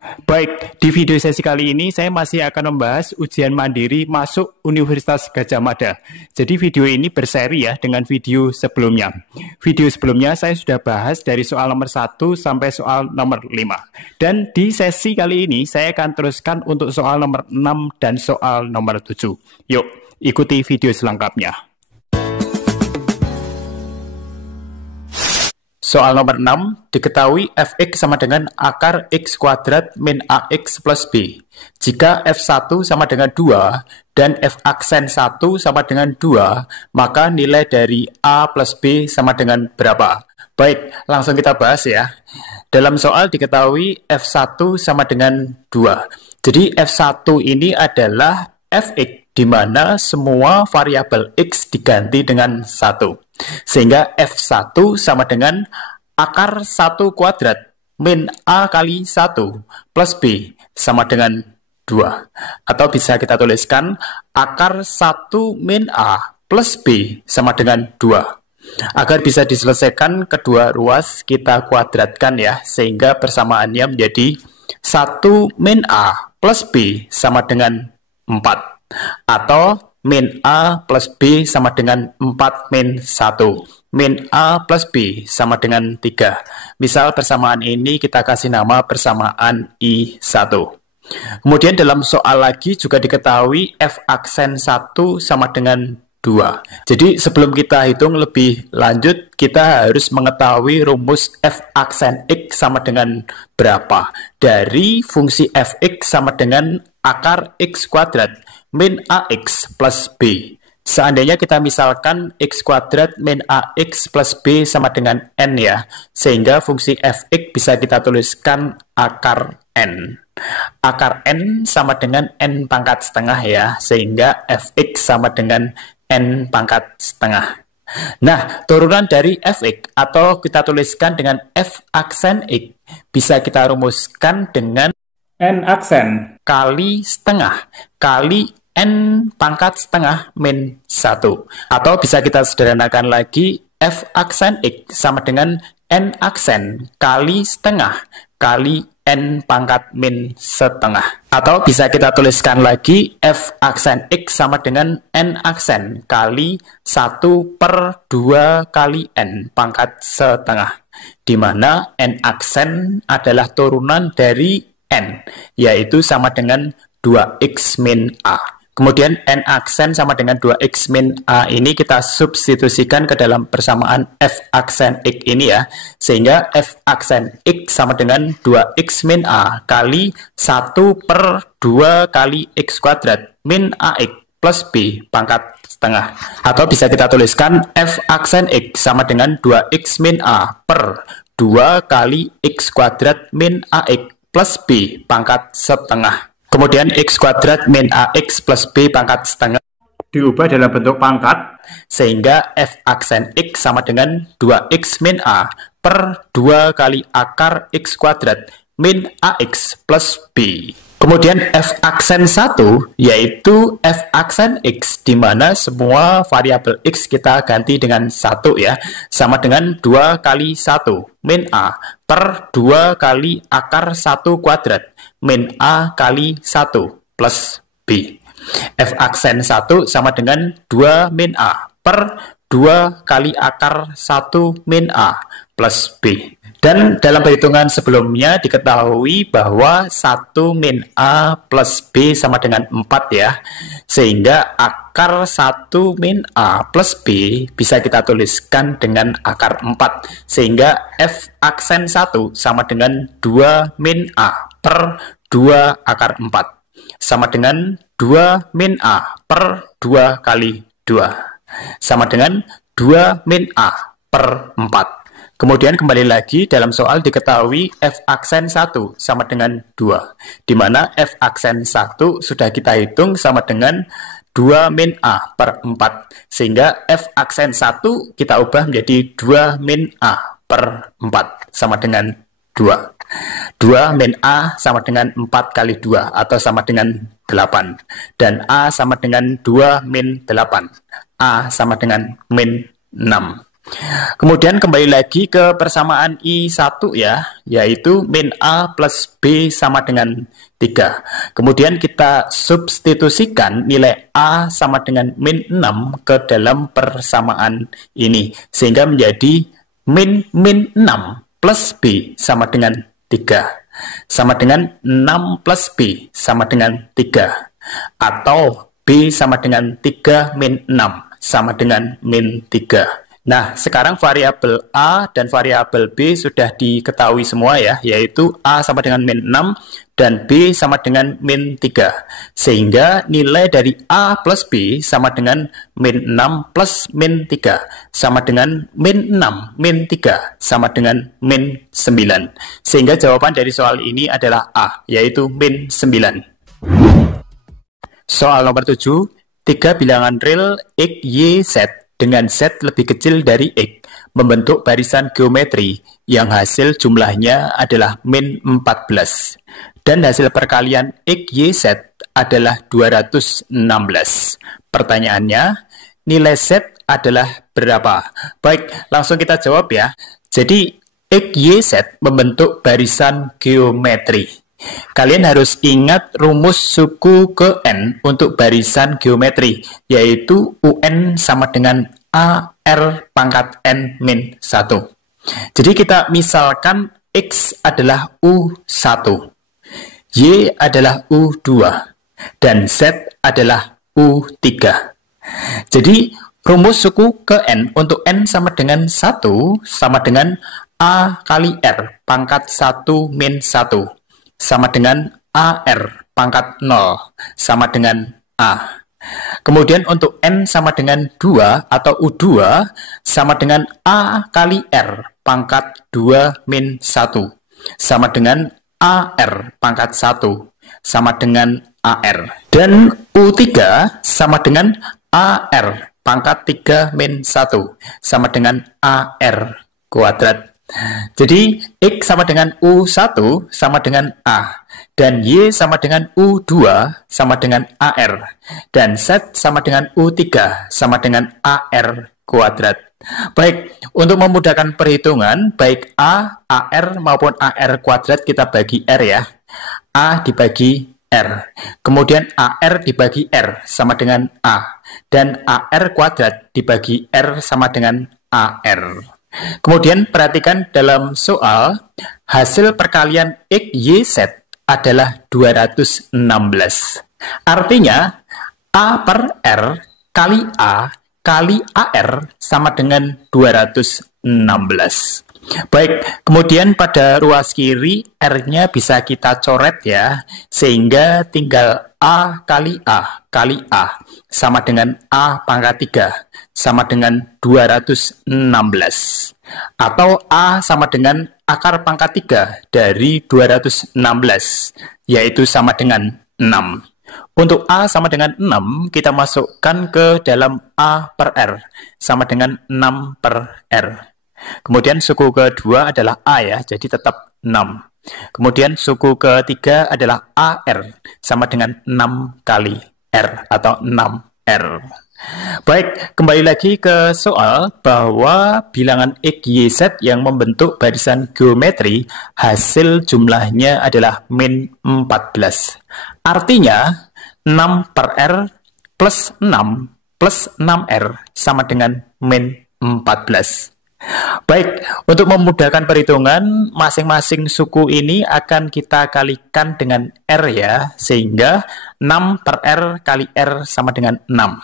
Baik, di video sesi kali ini saya masih akan membahas ujian mandiri masuk Universitas Gadjah Mada. Jadi video ini berseri ya dengan video sebelumnya. Video sebelumnya saya sudah bahas dari soal nomor 1 sampai soal nomor 5. Dan di sesi kali ini saya akan teruskan untuk soal nomor 6 dan soal nomor 7. Yuk, ikuti video selengkapnya. Soal nomor 6, diketahui fx sama dengan akar x kuadrat min ax plus b. Jika f1 sama dengan 2 dan f aksen 1 sama dengan 2, maka nilai dari a plus b sama dengan berapa? Baik, langsung kita bahas ya. Dalam soal diketahui f1 sama dengan 2. Jadi f1 ini adalah fx, di mana semua variabel x diganti dengan 1. Sehingga F1 sama dengan akar 1 kuadrat min A kali 1 plus B sama dengan 2. Atau bisa kita tuliskan akar 1 min A plus B sama dengan 2. Agar bisa diselesaikan kedua ruas, kita kuadratkan ya, sehingga persamaannya menjadi 1 min A plus B sama dengan 4. Atau min A plus B sama dengan 4 min 1. Min A plus B sama dengan 3. Misal persamaan ini kita kasih nama persamaan I1. Kemudian dalam soal lagi juga diketahui F aksen 1 sama dengan 2. Jadi sebelum kita hitung lebih lanjut, kita harus mengetahui rumus F aksen X sama dengan berapa. Dari fungsi Fx sama dengan akar X kuadrat min AX plus B. Seandainya kita misalkan X kuadrat min AX plus B sama dengan N ya, sehingga fungsi Fx bisa kita tuliskan akar N. Akar N sama dengan N pangkat setengah ya, sehingga Fx sama dengan N pangkat setengah. Nah, turunan dari Fx atau kita tuliskan dengan F aksen X bisa kita rumuskan dengan N aksen kali setengah kali N pangkat setengah min 1. Atau bisa kita sederhanakan lagi, F aksen X sama dengan N aksen kali setengah kali N pangkat min setengah. Atau bisa kita tuliskan lagi, F aksen X sama dengan N aksen kali 1 per 2 kali N pangkat setengah. Di mana N aksen adalah turunan dari N, yaitu sama dengan 2x min A. Kemudian N aksen sama dengan 2x min A ini kita substitusikan ke dalam persamaan F aksen X ini ya. Sehingga F aksen X sama dengan 2x min A kali 1 per 2 kali x kuadrat min AX plus B pangkat setengah. Atau bisa kita tuliskan F aksen X sama dengan 2x min A per 2 kali x kuadrat min AX plus B pangkat setengah. Kemudian x kuadrat min AX plus B pangkat setengah diubah dalam bentuk pangkat, sehingga F aksen X sama dengan 2x min A per 2 kali akar x kuadrat min AX plus B. Kemudian F aksen 1 yaitu F aksen X, di mana semua variabel X kita ganti dengan 1 ya, sama dengan 2 kali 1 min A per 2 kali akar 1 kuadrat min A kali 1 plus B. F aksen 1 sama dengan 2 min A per 2 kali akar 1 min A plus B. Dan dalam perhitungan sebelumnya diketahui bahwa 1 min A plus B sama dengan 4 ya. Sehingga akar 1 min A plus B bisa kita tuliskan dengan akar 4. Sehingga F aksen 1 sama dengan 2 min A per 2 akar 4. Sama dengan 2 min A per 2 kali 2. Sama dengan 2 min A per 4. Kemudian kembali lagi dalam soal diketahui F aksen 1 sama dengan 2. Di mana F aksen 1 sudah kita hitung sama dengan 2 min A per 4. Sehingga F aksen 1 kita ubah menjadi 2 min A per 4 sama dengan 2. 2 min A sama dengan 4 kali 2 atau sama dengan 8. Dan A sama dengan 2 min 8. A sama dengan min 6. Kemudian kembali lagi ke persamaan I1 ya, yaitu min A plus B sama dengan 3. Kemudian kita substitusikan nilai A sama dengan min 6 ke dalam persamaan ini, sehingga menjadi min 6 plus B sama dengan 3. Sama dengan 6 plus B sama dengan 3. Atau B sama dengan 3 min 6 sama dengan min 3. Nah, sekarang variabel A dan variabel B sudah diketahui semua ya, yaitu A sama dengan min 6 dan B sama dengan min 3. Sehingga nilai dari A plus B sama dengan min 6 plus min 3 sama dengan min 6 min 3 sama dengan min 9. Sehingga jawaban dari soal ini adalah A, yaitu min 9. Soal nomor 7, 3 bilangan real X, Y, Z dengan Z lebih kecil dari X membentuk barisan geometri yang hasil jumlahnya adalah min 14 dan hasil perkalian X, Y, Z adalah 216. Pertanyaannya, nilai Z adalah berapa? Baik, langsung kita jawab ya. Jadi X, Y, Z membentuk barisan geometri. Kalian harus ingat rumus suku ke N untuk barisan geometri, yaitu UN sama dengan AR pangkat N min 1. Jadi kita misalkan X adalah U1, Y adalah U2, dan Z adalah U3. Jadi rumus suku ke N untuk N sama dengan 1 sama dengan A kali R pangkat 1 min 1. Sama dengan AR pangkat 0 sama dengan A. Kemudian untuk N sama dengan 2 atau U2 sama dengan A kali R pangkat 2 min 1 sama dengan AR pangkat 1 sama dengan AR. Dan U3 sama dengan AR pangkat 3 min 1 sama dengan AR kuadrat. Jadi X sama dengan U1 sama dengan A, dan Y sama dengan U2 sama dengan AR, dan Z sama dengan U3 sama dengan AR kuadrat. Baik, untuk memudahkan perhitungan, baik A, AR maupun AR kuadrat kita bagi R ya. A dibagi R, kemudian AR dibagi R sama dengan A, dan AR kuadrat dibagi R sama dengan AR. Kemudian perhatikan dalam soal, hasil perkalian X, Y, Z adalah 216. Artinya, A per R kali A kali AR sama dengan 216. Baik, kemudian pada ruas kiri R-nya bisa kita coret ya, sehingga tinggal A kali A kali A sama dengan A pangkat 3 sama dengan 216. Atau A sama dengan akar pangkat 3 dari 216, yaitu sama dengan 6. Untuk A sama dengan 6, kita masukkan ke dalam A per R sama dengan 6 per R. Kemudian suku kedua adalah A ya, jadi tetap 6. Kemudian suku ketiga adalah AR sama dengan 6 kali R atau 6R. Baik, kembali lagi ke soal bahwa bilangan X, Y, Z yang membentuk barisan geometri hasil jumlahnya adalah min 14. Artinya 6 per R plus 6 plus 6R sama dengan min 14. Baik, untuk memudahkan perhitungan, masing-masing suku ini akan kita kalikan dengan R ya, sehingga 6 per R kali R sama dengan 6.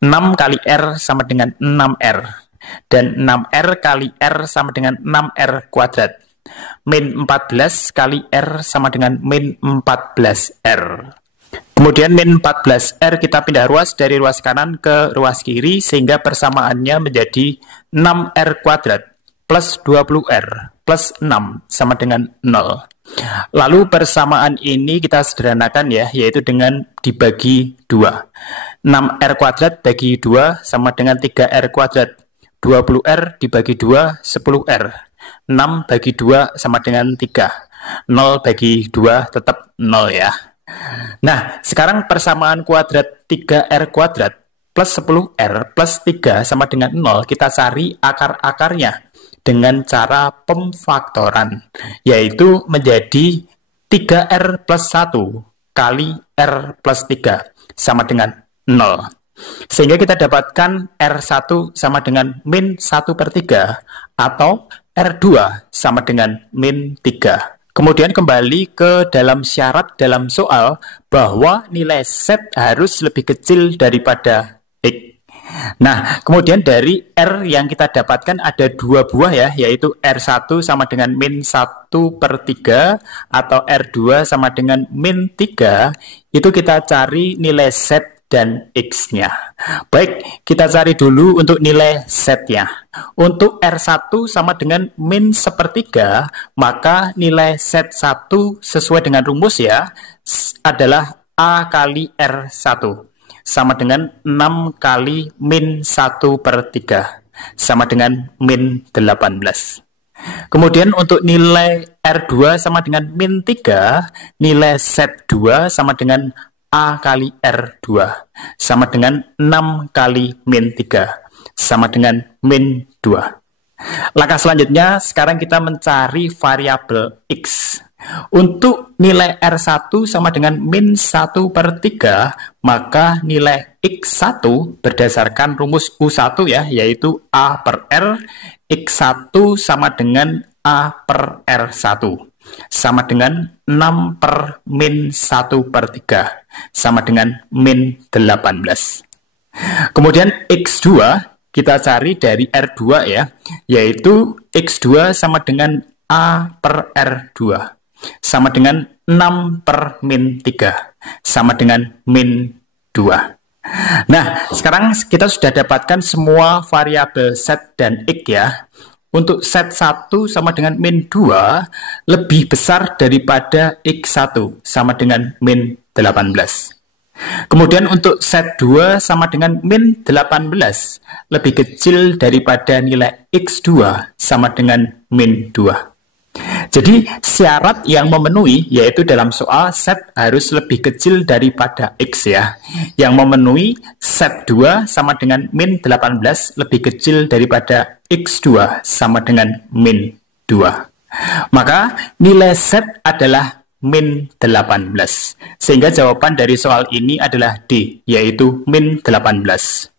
6 kali R sama dengan 6R, dan 6R kali R sama dengan 6R kuadrat. Min 14 kali R sama dengan min 14R. Kemudian min 14R kita pindah ruas dari ruas kanan ke ruas kiri, sehingga persamaannya menjadi 6R kuadrat plus 20R plus 6 sama dengan 0. Lalu persamaan ini kita sederhanakan ya, yaitu dengan dibagi 2. 6R kuadrat bagi 2 sama dengan 3R kuadrat. 20R dibagi 2, 10R. 6 bagi 2 sama dengan 3. 0 bagi 2 tetap 0 ya. Nah, sekarang persamaan kuadrat 3R kuadrat plus 10R plus 3 sama dengan 0, kita cari akar-akarnya dengan cara pemfaktoran, yaitu menjadi 3R plus 1 kali R plus 3 sama dengan 0. Sehingga kita dapatkan R1 sama dengan min 1/3 atau R2 sama dengan min 3. Kemudian kembali ke dalam syarat dalam soal bahwa nilai Z harus lebih kecil daripada X. Nah, kemudian dari R yang kita dapatkan ada 2 buah ya, yaitu R1 sama dengan min 1/3 atau R2 sama dengan min 3. Itu kita cari nilai Z dan X-nya. Baik, kita cari dulu untuk nilai Z-nya. Untuk R1 sama dengan min 1/3, maka nilai Z1 sesuai dengan rumus ya, adalah A kali R1 sama dengan 6 kali min 1/3 sama dengan min 18. Kemudian untuk nilai R2 sama dengan min 3, nilai Z2 sama dengan A kali R2 sama dengan 6 kali min 3 sama dengan min 2. Langkah selanjutnya, sekarang kita mencari variabel X. Untuk nilai R1 sama dengan min 1/3, maka nilai X1 berdasarkan rumus U1 ya, yaitu A per R, X1 sama dengan A per R1 sama dengan 6 per min 1/3 sama dengan min 18. Kemudian X2 kita cari dari R2 ya, yaitu X2 sama dengan A per R2 sama dengan 6 per min 3 sama dengan min 2. Nah, sekarang kita sudah dapatkan semua variabel Z dan X ya. Untuk Z1 sama dengan min 2 lebih besar daripada X1 sama dengan min 18. Kemudian untuk Z2 sama dengan min 18 lebih kecil daripada nilai X2 sama dengan min 2. Jadi syarat yang memenuhi yaitu dalam soal Z harus lebih kecil daripada X ya. Yang memenuhi Z2 sama dengan min 18 lebih kecil daripada X2 sama dengan min 2. Maka nilai Z adalah min 18. Sehingga jawaban dari soal ini adalah D, yaitu min 18.